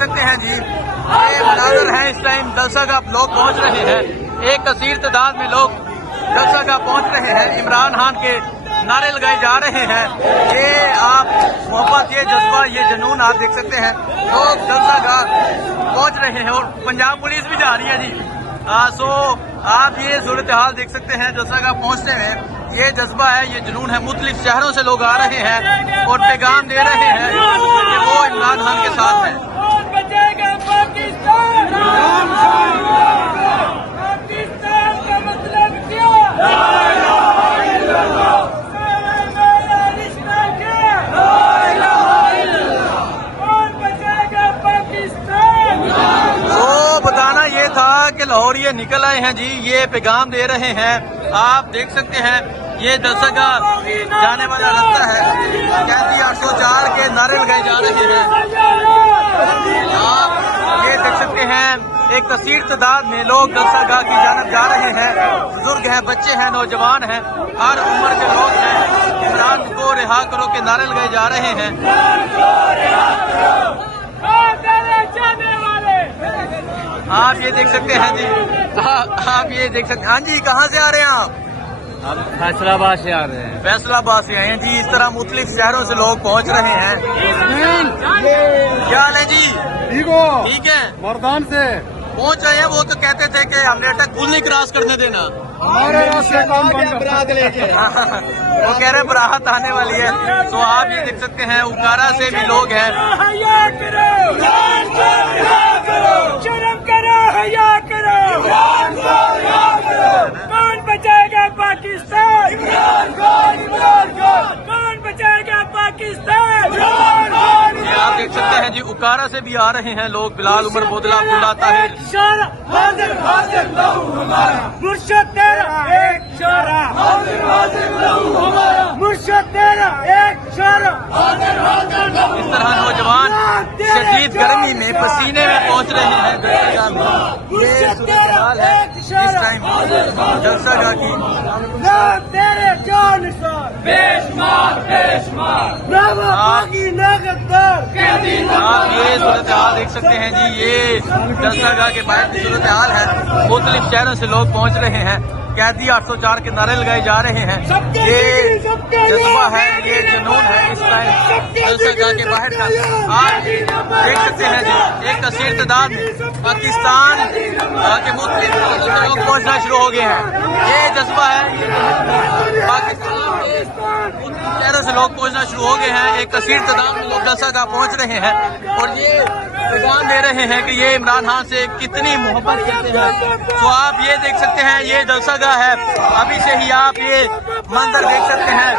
सकते हैं जी, ये मनाज़र हैं इस टाइम जलसा का लोग पहुंच रहे हैं। एक कसीर तादाद में लोग जलसा का पहुंच रहे हैं। इमरान खान के नारे लगाए जा रहे हैं। ये आप मोहब्बत, ये जज्बा, ये जुनून आप देख सकते हैं। लोग जलसा का पहुंच रहे हैं और पंजाब पुलिस भी जा रही है जी। सो आप ये सूरत हाल देख सकते हैं जलसा का पहुंचते हैं। ये जज्बा है, ये जुनून है। मुख्तलिफ शहरों से लोग आ रहे हैं और पैगाम दे रहे हैं कि वो इमरान खान के साथ हैं। पाकिस्तान का मतलब क्या? कौन बचाएगा पाकिस्तान? तो बताना ये था कि लाहौर ये निकल आए हैं जी, ये पैगाम दे रहे हैं। आप देख सकते हैं ये जलसा का जाने वाला रास्ता है। कैदी 804 के नारे लगाए जा रहे हैं। आप ये देख सकते हैं एक कसीर तादाद में लोग जलसा गाह की जानब जा रहे हैं। बुजुर्ग हैं, बच्चे हैं, नौजवान हैं, हर उम्र के लोग हैं। इमरान को रिहा करो के नारे लगाए जा रहे हैं। आप ये देख सकते हैं जी, आप ये देख सकते हैं। हाँ जी, कहाँ से आ रहे हैं आप? हम फैसलाबाद से आ रहे हैं। फैसलाबाद से आए हैं जी। इस तरह मुख्तलिफ शहरों से लोग पहुंच रहे हैं। क्या हाल है जी? ठीक है। मर्दान से पहुंच रहे हैं। वो तो कहते थे कि हमने अटक पुल नहीं क्रॉस करने देना। हमारे रास्ते काम बरात लेके वो कह रहे हैं बरात आने वाली है। तो आप ये देख सकते हैं उकारा से भी लोग हैं। शर्म करो, हया करो। कौन बचाएगा पाकिस्तान? कौन बचाएगा पाकिस्तान? ये आप देख सकते हैं जी, उकारा से भी आ रहे हैं लोग। बिलाल उमर बोदला, अब्दुल्ला ताहिर। मुर्शद तेरा एक इशारा, मुर्शद तेरा एक इशारा। इस तरह नौजवान शदीद गर्मी में पसीने में पहुंच रहे हैं जलसा में। ये सूरत हाल है इस टाइम जलसा गाह की। तेरे जान आप ये सूरत हाल देख सकते हैं जी, ये जलसा गाह के बाहर की सूरत हाल है। मुख्तलिफ शहरों से लोग पहुंच रहे हैं। कैदी 804 के नारे लगाए जा रहे हैं। ये जज्बा है, ये जुनून है इस टाइम जलसा गाह के बाहर का। आप देख सकते हैं जी, एक कसीर तादाद में पाकिस्तान के मुख्तलिफ लोग पहुंचना शुरू हो गए हैं। ये जज्बा है, ये पाकिस्तान के शहरों से लोग पहुंचना शुरू हो गए हैं। एक कसीर तादाद में लोग जलसा गाह पहुंच रहे हैं और ये पैगाम दे रहे हैं कि ये इमरान खान से कितनी मोहब्बत करते हैं। तो आप ये देख सकते हैं, ये जलसा गाह है। अभी से ही आप ये मंजर देख सकते हैं।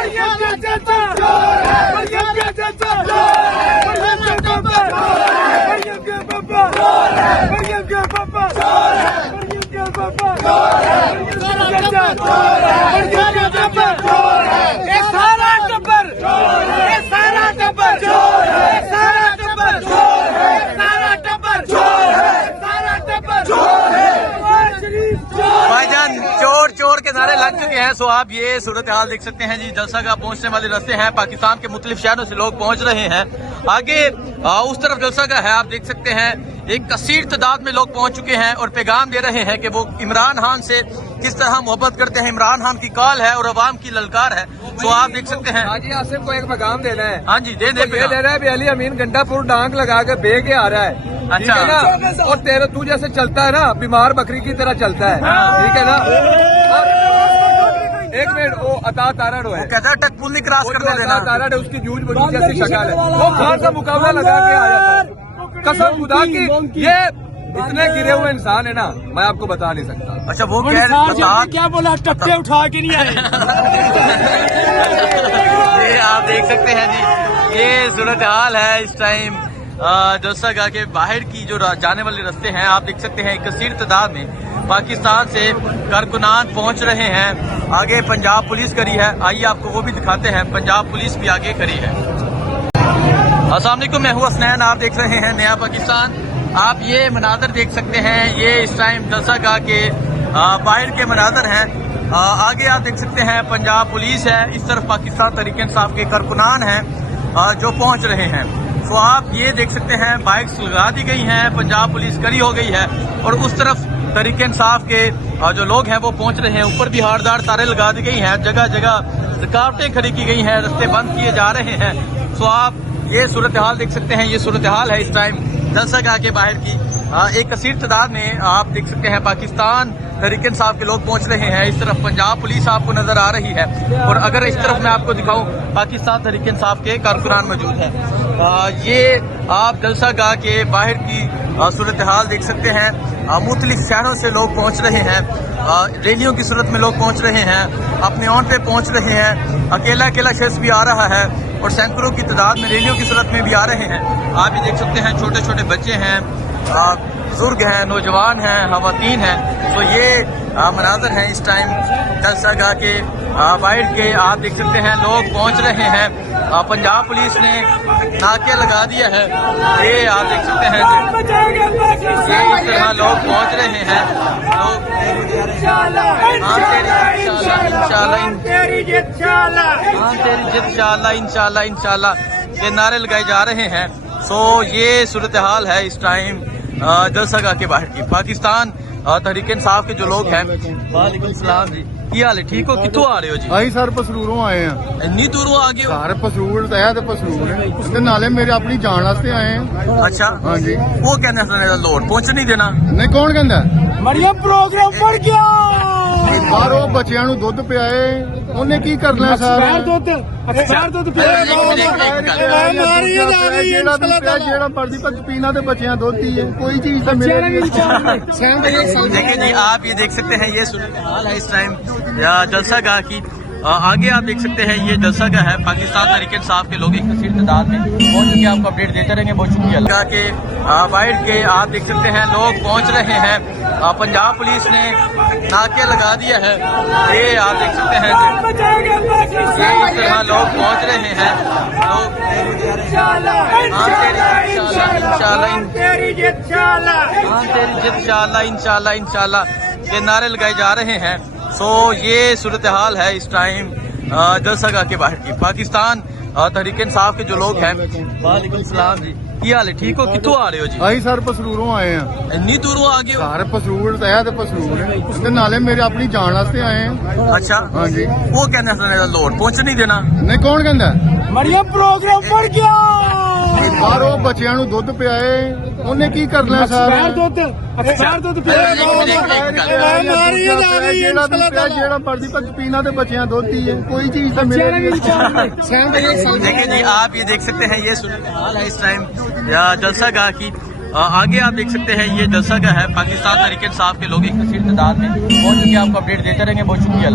भाईजान चोर चोर के नारे लग चुके हैं। सो आप ये सूरत हाल देख सकते हैं जी, जलसा गाह पहुंचने वाले रास्ते हैं। पाकिस्तान के मुख्तलिफ शहरों से लोग पहुंच रहे हैं। आगे उस तरफ जलसा गाह है, आप देख सकते हैं एक कसीर तादाद में लोग पहुंच चुके हैं और पैगाम दे रहे हैं कि वो इमरान खान से किस तरह मोहब्बत करते हैं। इमरान खान की कॉल है और अवाम की ललकार है। तो आप देख सकते हैं। हाजी आसिफ को एक पैगाम देना है। हाँ जी, दे रहा है भी अली अमीन घंटापुर डांग लगा के बे के आ रहा है। अच्छा। ठीक है ना? और तेरे तू जैसे चलता है ना, बीमार बकरी की तरह चलता है। ठीक है ना? एक मिनट, वो अता तारड़ है, कहता है टक पुल नहीं क्रॉस करने देना। तारड़ है, उसकी जूझ बूझ जैसी शक्ल है। वो खान का मुकाबला लगा के आ जाता है। कसम खुदा की, ये इतने गिरे हुए इंसान है ना, मैं आपको बता नहीं सकता। अच्छा, वो कह रहे क्या बोला, टप्पे उठा के नहीं आए। ये आप देख सकते हैं जी, ये सूरत हाल है इस टाइम जलसा गाह के बाहर की जो जाने वाले रास्ते हैं। आप देख सकते हैं कसीर तादाद में पाकिस्तान से कारकुनान पहुंच रहे हैं। आगे पंजाब पुलिस खड़ी है, आइए आपको वो भी दिखाते हैं। पंजाब पुलिस भी आगे खड़ी है। अस्सलाम वालेकुम, मैं हूं हसनैन, आप देख रहे हैं नया पाकिस्तान। आप ये मनाजर देख सकते हैं, ये इस टाइम जलसा गाह के बाहर के मनाजर हैं। आगे आप देख सकते हैं पंजाब पुलिस है, इस तरफ पाकिस्तान तहरीक इंसाफ के कारकुनान हैं जो पहुंच रहे हैं। तो आप ये देख सकते हैं बाइक्स लगा दी गई हैं, पंजाब पुलिस कड़ी हो गई है और उस तरफ तहरीक इंसाफ के जो लोग हैं वो पहुंच रहे हैं। ऊपर भी हारदार तारे लगा दी गई हैं, जगह जगह रुकावटें खड़ी की गई हैं, रास्ते बंद किए जा रहे हैं। तो आप ये सूरत हाल देख सकते हैं, ये सूरत हाल है इस टाइम जलसागाह के बाहर की। एक कसीर तादाद में आप देख सकते हैं पाकिस्तान तहरीक इंसाफ के लोग पहुंच रहे हैं। इस तरफ पंजाब पुलिस आपको नजर आ रही है और अगर इस तरफ मैं आपको दिखाऊं पाकिस्तान तहरीक इंसाफ के कारकुनान मौजूद हैं। ये आप जलसागाह के बाहर की सूरत हाल देख सकते हैं। मुख्तलिफ शहरों से लोग पहुंच रहे हैं, रैलियों की सूरत में लोग पहुंच रहे हैं, अपने ऑन पे पहुंच रहे हैं। अकेला अकेला शख्स भी आ रहा है और सैकड़ों की तादाद में रैलियों की सूरत में भी आ रहे हैं। आप ये देख सकते हैं छोटे छोटे बच्चे हैं, बुजुर्ग हैं, नौजवान हैं, खवातीन हैं। तो ये मनाजर हैं इस टाइम जलसागाह के बाहर के। आप देख सकते हैं लोग पहुंच रहे हैं, पंजाब पुलिस ने नाके लगा दिया है। ये आप देख सकते हैं ये इस तरह लोग पहुंच रहे हैं। इंशाल्लाह ये नारे लगाए जा रहे हैं। सो ये सूरत हाल है इस टाइम जलसागाह के बाहर की। पाकिस्तान तहरीक इंसाफ के जो लोग हैं। वालेकुम सलाम जी, की हाल है? ठीक हो? कितों आ रहे हो जी? ਅਸੀਂ ਸਰ ਪਸਰੂਰੋਂ ਆਏ ਆ। इन्नी दूरों आ गए हो? ਘਰ ਪਸਰੂਰ ਤਹਿ ਤੇ ਪਸਰੂਰ ਤੇ ਨਾਲੇ ਮੇਰੇ ਆਪਣੀ ਜਾਨ ਵਾਸਤੇ ਆਏ ਆ। अच्छा, ਹਾਂਜੀ वो कहने से लोड पहुंच नहीं देना। ਨਹੀਂ ਕੌਣ ਕਹਿੰਦਾ? मरियम प्रोग्राम बढ़ गया। ਬਾਹਰ ਉਹ ਬੱਚਿਆਂ ਨੂੰ ਦੁੱਧ ਪਿਆਏ, ਉਹਨੇ ਕੀ ਕਰਨਾ ਸਰ? एक्सपायर दूध ਜਿਹੜਾ ਮਰਦੀ ਪਰ ਪੀਣਾ ਤੇ ਬੱਚਿਆਂ ਦੁੱਧ ਹੀ ਹੈ, ਕੋਈ ਚੀਜ਼ ਤਾਂ ਮੇਰੇ देखिए जी, आप ये देख सकते हैं ये सूरत हाल है इस टाइम जलसागाह की। आगे आप देख सकते हैं ये जलसागाह है। पाकिस्तान तहरीक इंसाफ के लोग एक कसीर तादाद में पहुंच चुके, आपको अपडेट देते रहेंगे। बहुत शुक्रिया के बाहर के। आप देख सकते हैं लोग पहुंच रहे हैं, पंजाब पुलिस ने नाके लगा दिया है। ये आप देख सकते हैं ये इस तरह लोग पहुंच रहे हैं। इंशाल्लाह ये नारे लगाए जा रहे हैं। सो ये सूरत हाल है इस टाइम जलसागाह के बाहर की। पाकिस्तान तहरीक इंसाफ के जो लोग हैं। वालेकुम सलाम जी, की हाल है? ठीक हो? कितों आ रहे हो जी? ਅਸੀਂ ਸਰ ਪਸਰੂਰੋਂ ਆਏ ਆ। इन्नी दूरों आ गए हो? ਘਰ ਪਸਰੂਰ ਤਹਿ ਤੇ ਪਸਰੂਰ ਤੇ ਨਾਲੇ ਮੇਰੇ ਆਪਣੀ ਜਾਨ ਵਾਸਤੇ ਆਏ ਆ। अच्छा, ਹਾਂਜੀ वो कहने से लोड पहुंच नहीं देना। ਨਹੀਂ ਕੌਣ ਕਹਿੰਦਾ? मरियम प्रोग्राम बढ़ गया। ਬਾਹਰ ਉਹ ਬੱਚਿਆਂ ਨੂੰ ਦੁੱਧ ਪਿਆਏ, ਉਹਨੇ ਕੀ ਕਰਨਾ ਸਰ? एक्सपायर दूध ਜਿਹੜਾ ਮਰਦੀ ਪਰ ਪੀਣਾ ਤੇ ਬੱਚਿਆਂ ਦੁੱਧ ਹੀ ਹੈ, ਕੋਈ ਚੀਜ਼ ਤਾਂ ਮੇਰੇ देखिए जी, आप ये देख सकते हैं ये सूरत हाल है इस टाइम जलसागाह की। आगे आप देख सकते हैं ये जलसागाह है। पाकिस्तान तहरीक इंसाफ के लोग एक कसीर तादाद में पहुंच चुके, आपको अपडेट देते रहेंगे। बहुत शुक्रिया।